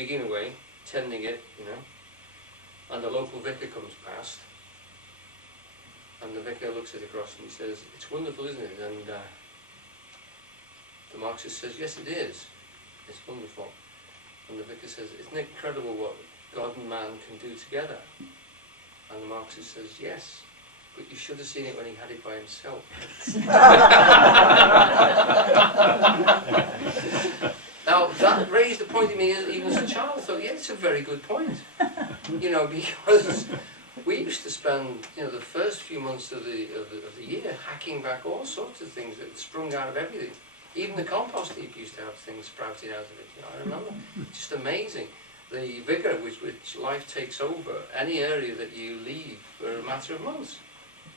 digging away, tending it, you know, and the local vicar comes past, and the vicar looks at the cross and he says, "It's wonderful, isn't it?" And the Marxist says, "Yes, it is. It's wonderful." And the vicar says, "Isn't it incredible what God and man can do together?" And the Marxist says, "Yes, but you should have seen it when he had it by himself." Now, that raised a point in me even as a child. I thought, yeah, it's a very good point. You know, because we used to spend, you know, the first few months of the year hacking back all sorts of things that sprung out of everything. Even the compost heap used to have things sprouted out of it. You know, I remember. Just amazing. The vigour with which life takes over any area that you leave for a matter of months.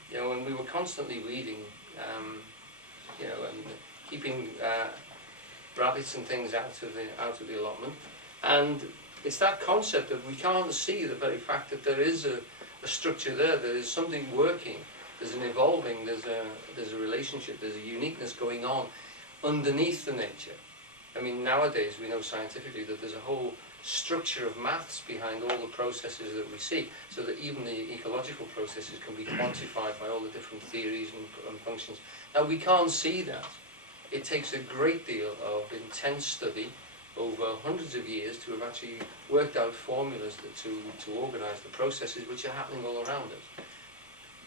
You know, and we were constantly weeding, you know, and keeping rabbits and things out of the allotment. And it's that concept of we can't see the very fact that there is a structure there, there is something working, there's an evolving, there's a relationship, there's a uniqueness going on underneath the nature. I mean, nowadays we know scientifically that there's a whole structure of maths behind all the processes that we see, so that even the ecological processes can be quantified by all the different theories and functions. Now, we can't see that. It takes a great deal of intense study over hundreds of years to have actually worked out formulas to organise the processes which are happening all around us.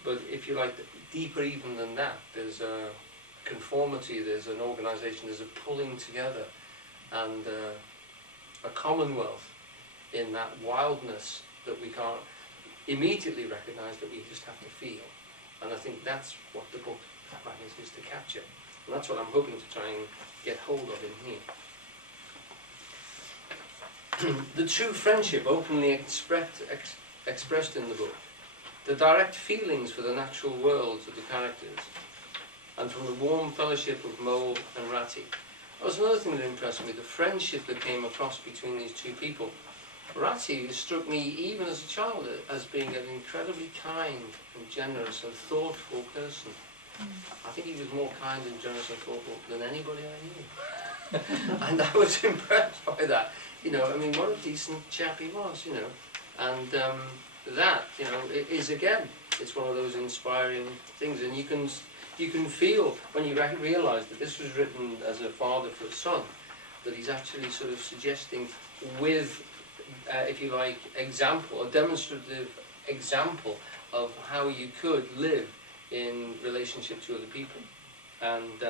But if you like, deeper even than that, there's a conformity, there's an organisation, there's a pulling together, and a commonwealth in that wildness that we can't immediately recognise, that we just have to feel. And I think that's what the book manages to capture. And that's what I'm hoping to try and get hold of in here. The true friendship openly expressed in the book, the direct feelings for the natural worlds of the characters, and from the warm fellowship of Mole and Ratty. That was another thing that impressed me, the friendship that came across between these two people. Ratty struck me even as a child as being an incredibly kind and generous and thoughtful person. I think he was more kind and generous and thoughtful than anybody I knew. And I was impressed by that. You know, I mean, what a decent chap he was, you know. And that, you know, is again, it's one of those inspiring things. And you can feel, when you realise that this was written as a father for a son, that he's actually sort of suggesting with, if you like, example, a demonstrative example of how you could live in relationship to other people. And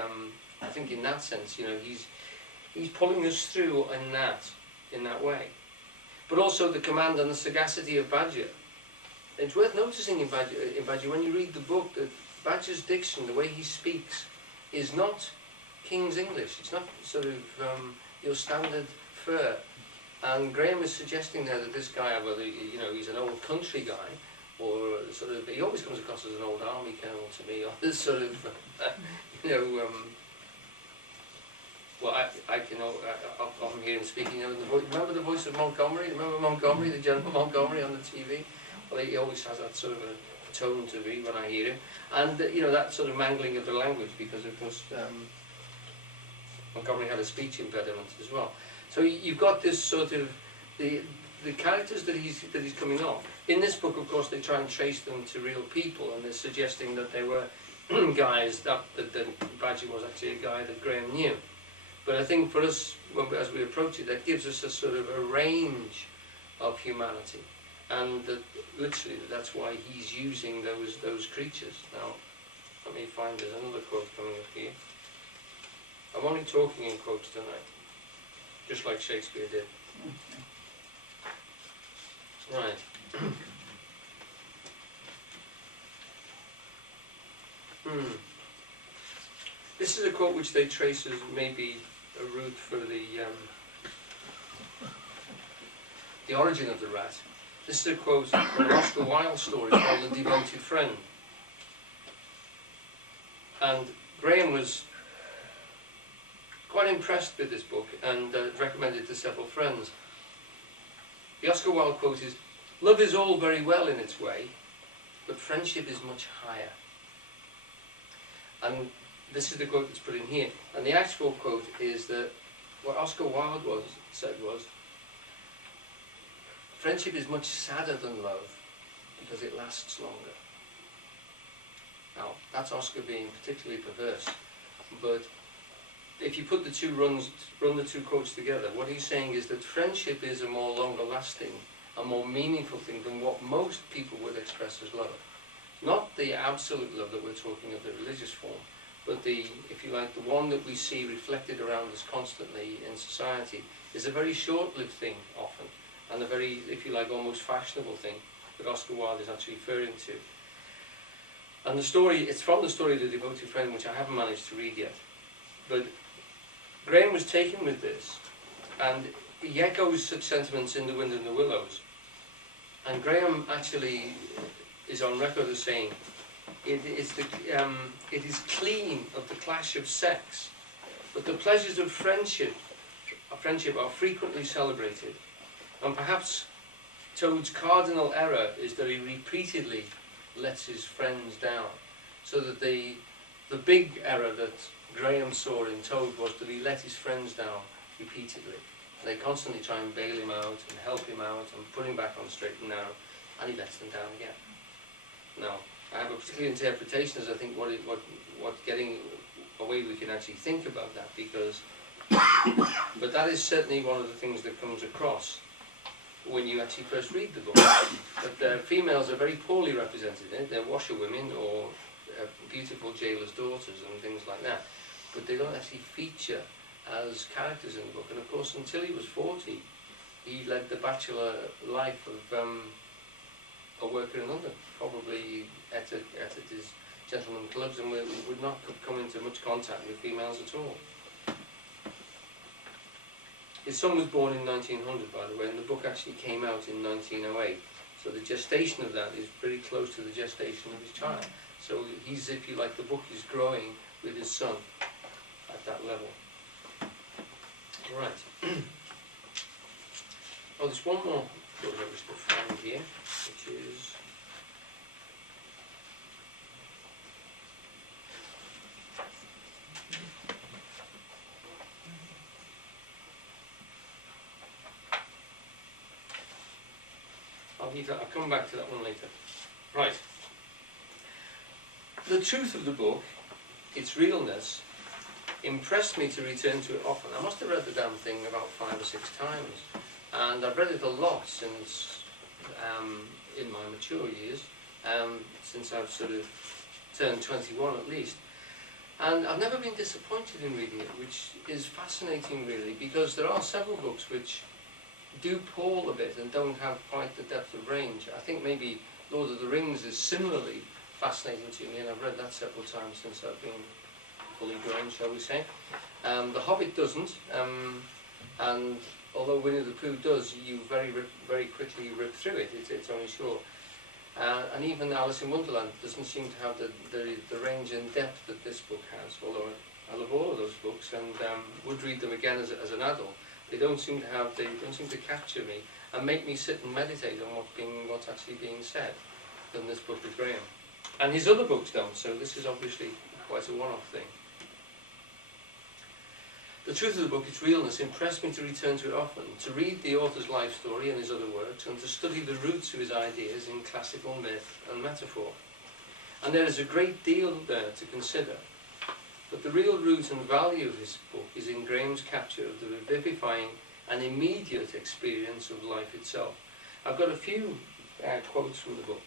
I think in that sense, you know, he's pulling us through in that way. But also the command and the sagacity of Badger. It's worth noticing in Badger, when you read the book, that Badger's diction, the way he speaks, is not King's English. It's not sort of your standard fur. And Grahame is suggesting there that this guy, well, you know, he's an old country guy, or sort of, he always comes across as an old army colonel to me, or this sort of, you know, well, I can often hear him speaking, you know, remember the voice of Montgomery? Remember Montgomery, the General Montgomery on the TV? Well, he always has that sort of a tone to me when I hear him. And, you know, that sort of mangling of the language, because of course Montgomery had a speech impediment as well. So you've got this sort of, the characters that he's coming off. In this book, of course, they try and trace them to real people, and they're suggesting that they were guys, that Badger was actually a guy that Grahame knew. But I think for us, as we approach it, that gives us a sort of a range of humanity. And that literally, that's why he's using those creatures. Now, let me find, there's another quote coming up here. I'm only talking in quotes tonight, just like Shakespeare did. Right. This is a quote which they trace as maybe a route for the origin of the rat. This is a quote from an Oscar Wilde story called The Devoted Friend. And Grahame was quite impressed with this book and recommended it to several friends. The Oscar Wilde quote is, "Love is all very well in its way, but friendship is much higher." And this is the quote that's put in here. And the actual quote is that what Oscar Wilde said was, friendship is much sadder than love because it lasts longer. Now, that's Oscar being particularly perverse, but if you put the two run the two quotes together, what he's saying is that friendship is a more longer lasting, a more meaningful thing than what most people would express as love. Not the absolute love that we're talking of, the religious form, but the, if you like, the one that we see reflected around us constantly in society is a very short-lived thing often, and a very, if you like, almost fashionable thing that Oscar Wilde is actually referring to. And the story, it's from the story of The Devoted Friend, which I haven't managed to read yet. But Grahame was taken with this, and he echoes such sentiments in The Wind and the Willows. And Grahame actually is on record as saying, it is clean of the clash of sex, but the pleasures of friendship are frequently celebrated. And perhaps Toad's cardinal error is that he repeatedly lets his friends down. So that the big error that Grahame saw in Toad was that he let his friends down repeatedly. They constantly try and bail him out and help him out and put him back on the straight and narrow, and he lets them down again. Now, I have a particular interpretation as I think what getting a way we can actually think about that, because but that is certainly one of the things that comes across when you actually first read the book. But females are very poorly represented in it. They're washerwomen or beautiful jailers' daughters and things like that, but they don't actually feature as characters in the book. And of course, until he was 40, he led the bachelor life of a worker in London, probably at his gentleman clubs, and would not come into much contact with females at all. His son was born in 1900, by the way, and the book actually came out in 1908. So the gestation of that is pretty close to the gestation of his child. So he's, if you like, the book is growing with his son at that level. Right. Oh, there's one more book I wish to find here, which is... I'll come back to that one later. Right. The truth of the book, its realness, impressed me to return to it often. I must have read the damn thing about 5 or 6 times, and I've read it a lot since, in my mature years, since I've sort of turned 21 at least. And I've never been disappointed in reading it, which is fascinating really, because there are several books which do pall a bit and don't have quite the depth of range. I think maybe Lord of the Rings is similarly fascinating to me, and I've read that several times since I've been fully grown, shall we say. The Hobbit doesn't, and although Winnie the Pooh does, you very quickly rip through it. It's only short. And even Alice in Wonderland doesn't seem to have the range and depth that this book has, although I love all of those books and would read them again as an adult. They don't seem to capture me and make me sit and meditate on what's actually being said in this book with Grahame. And his other books don't, so this is obviously quite a one-off thing. The truth of the book, its realness, impressed me to return to it often, to read the author's life story and his other works, and to study the roots of his ideas in classical myth and metaphor. And there is a great deal there to consider. But the real root and value of his book is in Grahame's capture of the revivifying and immediate experience of life itself. I've got a few quotes from the book,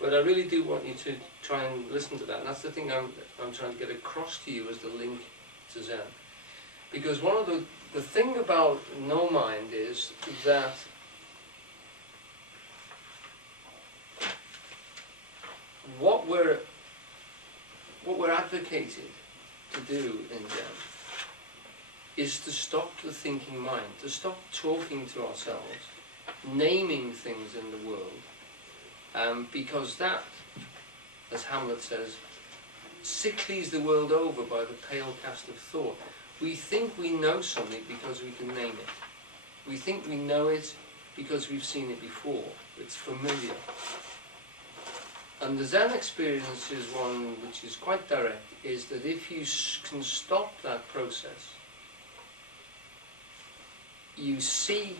but I really do want you to try and listen to that. And that's the thing I'm trying to get across to you as the link to Zen. Because one of the thing about no mind is that what we're advocated to do in Zen is to stop the thinking mind, to stop talking to ourselves, naming things in the world, because that, as Hamlet says, sicklies the world over by the pale cast of thought. We think we know something because we can name it. We think we know it because we've seen it before. It's familiar. And the Zen experience is one which is quite direct, is that if you can stop that process, you see